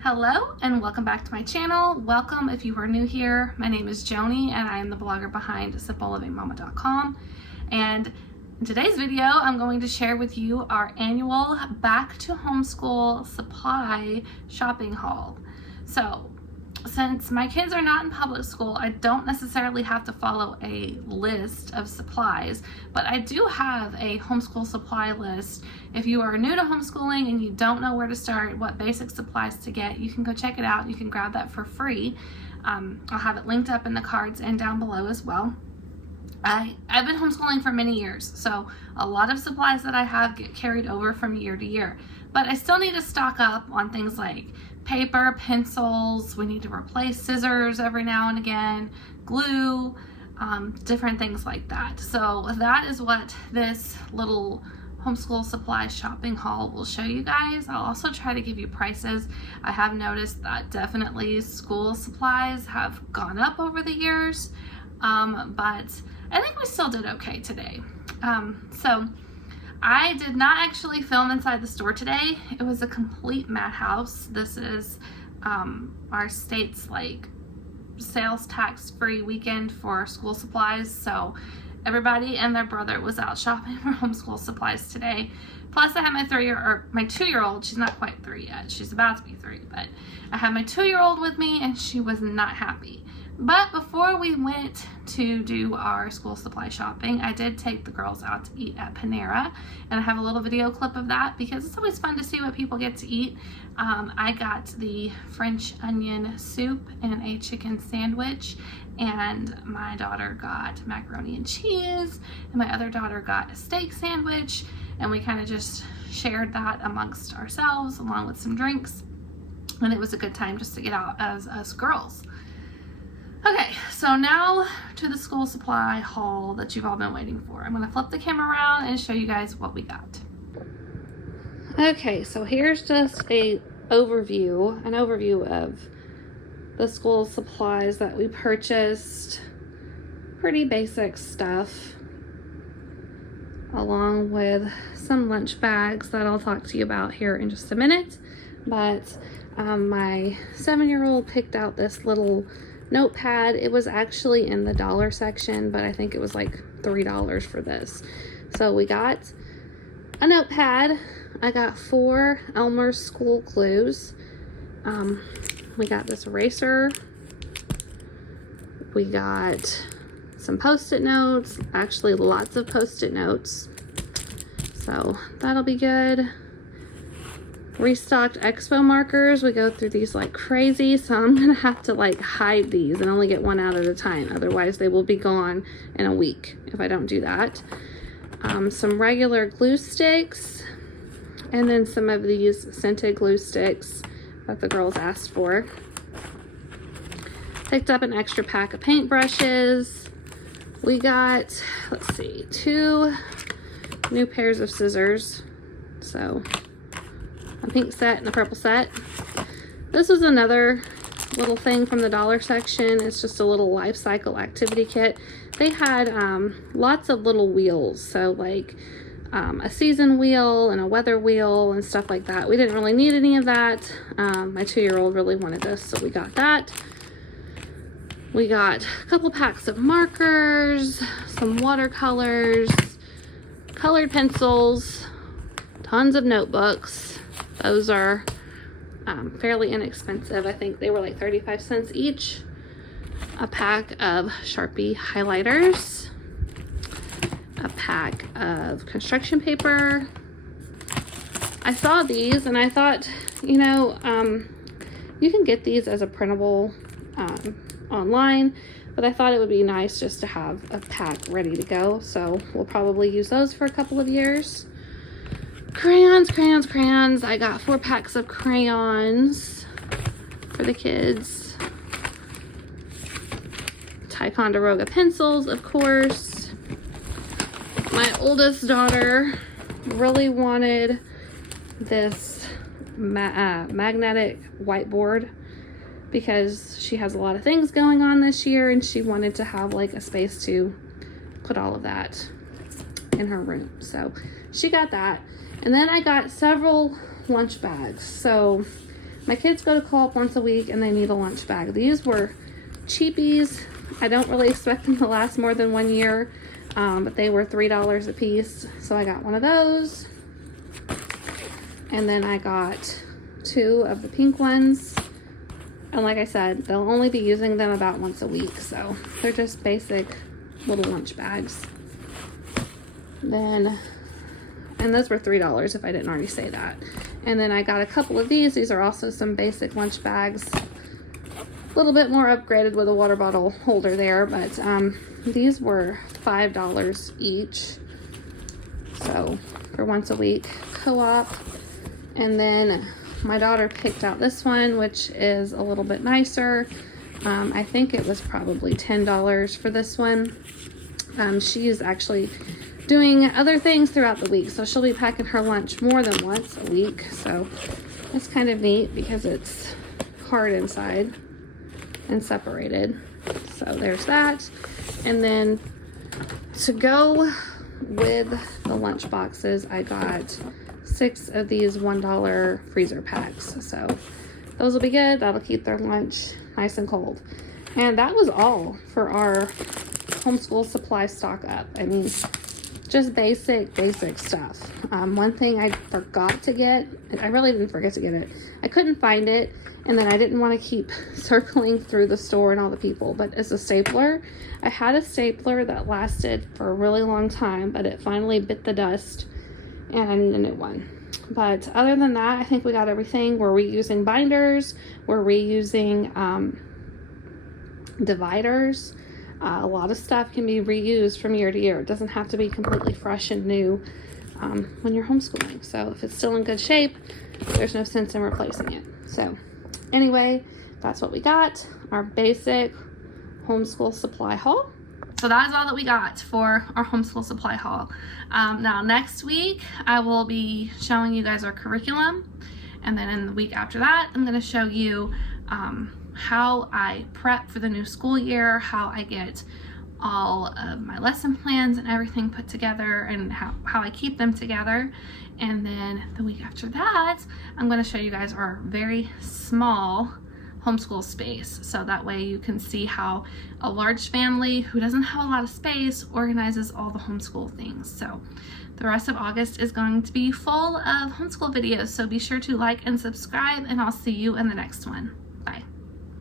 Hello and welcome back to my channel. Welcome if you are new here. My name is Joanie and I am the blogger behind simplelivingmama.com. And in today's video, I'm going to share with you our annual Back to Homeschool supply shopping haul. So, since my kids are not in public school, I don't necessarily have to follow a list of supplies, but I do have a homeschool supply list. If you are new to homeschooling and you don't know where to start, what basic supplies to get, you can go check it out. You can grab that for free. I'll have it linked up in the cards and down below as well. I've been homeschooling for many years, so a lot of supplies that I have get carried over from year to year. But I still need to stock up on things like paper, pencils, we need to replace scissors every now and again, glue, different things like that. So that is what this little homeschool supply shopping haul will show you guys. I'll also try to give you prices. I have noticed that definitely school supplies have gone up over the years, but I think we still did okay today. So I did not actually film inside the store today. It was a complete madhouse. This is our state's like sales tax free weekend for school supplies. So everybody and their brother was out shopping for homeschool supplies today. Plus I had my 2-year-old. She's not quite 3 yet. She's about to be 3, but I had my 2-year-old with me and she was not happy. But before we went to do our school supply shopping, I did take the girls out to eat at Panera, and I have a little video clip of that because it's always fun to see what people get to eat. I got the French onion soup and a chicken sandwich, and my daughter got macaroni and cheese, and my other daughter got a steak sandwich, and we kind of just shared that amongst ourselves along with some drinks, and it was a good time just to get out as us girls. Okay, so now to the school supply haul that you've all been waiting for. I'm going to flip the camera around and show you guys what we got. Okay, so here's just an overview of the school supplies that we purchased. Pretty basic stuff, along with some lunch bags that I'll talk to you about here in just a minute. But my 7-year-old picked out this little notepad. It was actually in the dollar section, but I think it was like $3 for this. So we got a notepad. I got 4 Elmer's school glues. We got this eraser. We got some post-it notes, actually lots of post-it notes. So that'll be good. Restocked expo markers. We go through these like crazy, so I'm gonna have to like hide these and only get one out at a time, otherwise they will be gone in a week if I don't do that. Some regular glue sticks, and then some of these scented glue sticks that the girls asked for. Picked up an extra pack of paint brushes. We got, let's see, 2 new pairs of scissors, so a pink set and a purple set. This was another little thing from the dollar section. It's just a little life cycle activity kit. They had lots of little wheels, so like a season wheel and a weather wheel and stuff like that. We didn't really need any of that. My 2-year-old really wanted this, so we got that. We got a couple packs of markers, some watercolors, colored pencils, tons of notebooks. Those are fairly inexpensive. I think they were like 35 cents each. A pack of Sharpie highlighters. A pack of construction paper. I saw these and I thought, you know, you can get these as a printable online, but I thought it would be nice just to have a pack ready to go. So we'll probably use those for a couple of years. Crayons. I got 4 packs of crayons for the kids. Ticonderoga pencils, of course. My oldest daughter really wanted this magnetic whiteboard because she has a lot of things going on this year and she wanted to have like a space to put all of that in her room. So she got that. And then I got several lunch bags. So My kids go to co-op once a week and they need a lunch bag. These were cheapies. I don't really expect them to last more than 1 year, but they were $3 a piece. So I got one of those. And then I got 2 of the pink ones. And like I said, they'll only be using them about once a week. So they're just basic little lunch bags. Then, and those were $3 if I didn't already say that. And then I got a couple of these. These are also some basic lunch bags. A little bit more upgraded with a water bottle holder there, but these were $5 each. So for once a week co-op. And then my daughter picked out this one, which is a little bit nicer. I think it was probably $10 for this one. She is actually doing other things throughout the week, so she'll be packing her lunch more than once a week. So it's kind of neat because it's hard inside and separated. So there's that. And then to go with the lunch boxes, I got 6 of these $1 freezer packs. So those will be good. That'll keep their lunch nice and cold. And that was all for our homeschool supply stock up. I mean, just basic stuff. One thing I forgot to get, I really didn't forget to get it. I couldn't find it, and then I didn't want to keep circling through the store and all the people, but it's a stapler. I had a stapler that lasted for a really long time, but it finally bit the dust, and I need a new one. But other than that, I think we got everything. We're reusing binders. We're reusing dividers. A lot of stuff can be reused from year to year. It doesn't have to be completely fresh and new when you're homeschooling. So if it's still in good shape, there's no sense in replacing it. So anyway, that's what we got. Our basic homeschool supply haul. So that is all that we got for our homeschool supply haul. Now next week, I will be showing you guys our curriculum. And then in the week after that, I'm going to show you how I prep for the new school year, how I get all of my lesson plans and everything put together, and how I keep them together. And then the week after that, I'm going to show you guys our very small homeschool space, so that way you can see how a large family who doesn't have a lot of space organizes all the homeschool things. So the rest of August is going to be full of homeschool videos, so be sure to like and subscribe, and I'll see you in the next one. Bye.